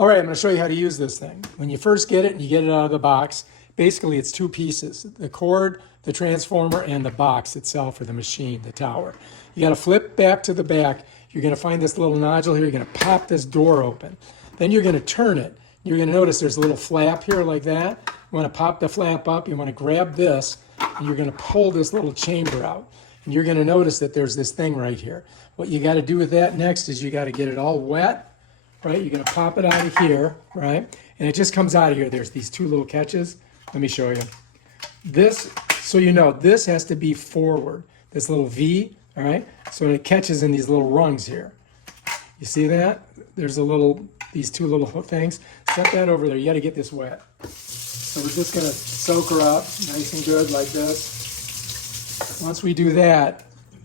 All right, I'm going to show you how to use this thing. When you first get it and you get it out of the box, basically it's two pieces, the cord, the transformer, and the box itself, or the machine, the tower. You got to flip back to the back. You're going to find this little nodule here. You're going to pop this door open. Then you're going to turn it. You're going to notice there's a little flap here like that. You want to pop the flap up. You want to grab this, and you're going to pull this little chamber out. And you're going to notice that there's this thing right here. What you got to do with that next is you got to get it all wet. Right, you're going to pop it out of here, right? And it just comes out of here. There's these two little catches. Let me show you. This, so you know, this has to be forward. This little V, all right? So it catches in these little rungs here. You see that? There's a little, these two little things. Set that over there. You got to get this wet. So we're just going to soak her up nice and good like this. Once we do that,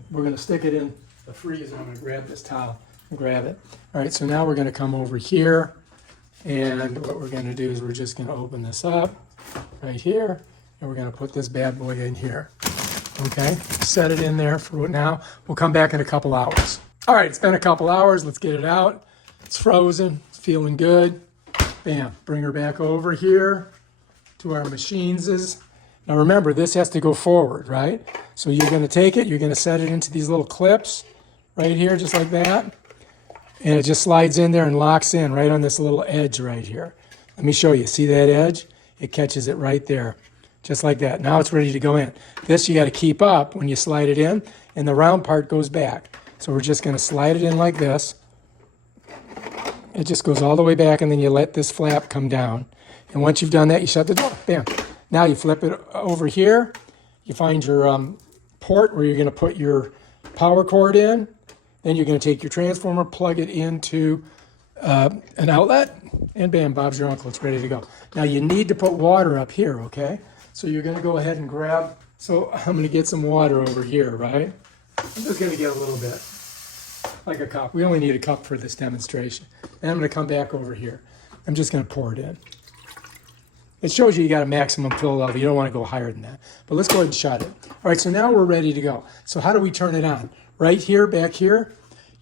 we're going to stick it in the freezer. I'm going to grab this towel and grab it. All right, so now we're going to come over here, and what we're going to do is we're just going to open this up right here, and we're going to put this bad boy in here. Okay, set it in there for now. We'll come back in a couple hours. All right, it's been a couple hours. Let's get it out. It's frozen. It's feeling good. Bam, bring her back over here to our machines. Now remember, this has to go forward, right? So you're going to take it, you're going to set it into these little clips right here, just like that. And it just slides in there and locks in right on this little edge right here. Let me show you. See that edge? It catches it right there, just like that. Now it's ready to go in. This you got to keep up when you slide it in, and the round part goes back. So we're just going to slide it in like this. It just goes all the way back, and then you let this flap come down. And once you've done that, you shut the door. Bam. Now you flip it over here. You find your port where you're going to put your power cord in. Then you're going to take your transformer, plug it into an outlet, and bam, Bob's your uncle. It's ready to go. Now you need to put water up here, okay? So you're going to go ahead and grab, so I'm going to get some water over here, right? I'm just going to get a little bit, like a cup. We only need a cup for this demonstration. And I'm going to come back over here. I'm just going to pour it in. It shows you got a maximum fill level. You don't want to go higher than that. But let's go ahead and shut it. All right, so now we're ready to go. So how do we turn it on? Right here, back here,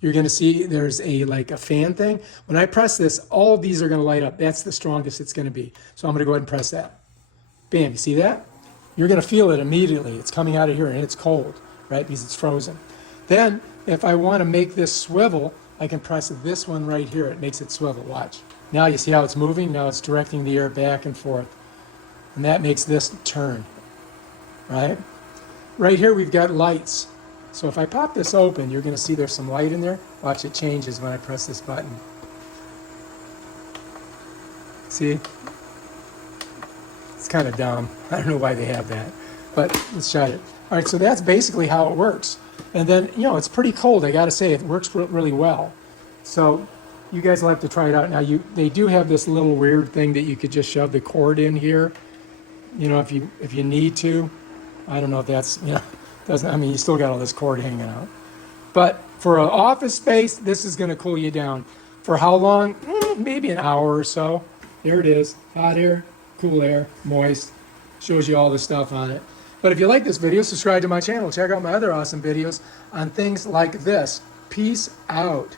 you're going to see there's like a fan thing. When I press this, all of these are going to light up. That's the strongest it's going to be. So I'm going to go ahead and press that. Bam, you see that? You're going to feel it immediately. It's coming out of here, and it's cold, right, because it's frozen. Then, if I want to make this swivel, I can press this one right here. It makes it swivel. Watch. Now you see how it's moving? Now it's directing the air back and forth. And that makes this turn, right? Right here, we've got lights. So if I pop this open, you're going to see there's some light in there. Watch, it changes when I press this button. See? It's kind of dumb. I don't know why they have that, but let's shut it. All right, so that's basically how it works. And then, you know, it's pretty cold. I got to say, it works really well. So you guys will have to try it out. Now, they do have this little weird thing that you could just shove the cord in here. You know, if you need to. I don't know if that's, you know, I mean, you still got all this cord hanging out. But for an office space, this is going to cool you down. For how long? Maybe an hour or so. There it is. Hot air, cool air, moist. Shows you all the stuff on it. But if you like this video, subscribe to my channel. Check out my other awesome videos on things like this. Peace out.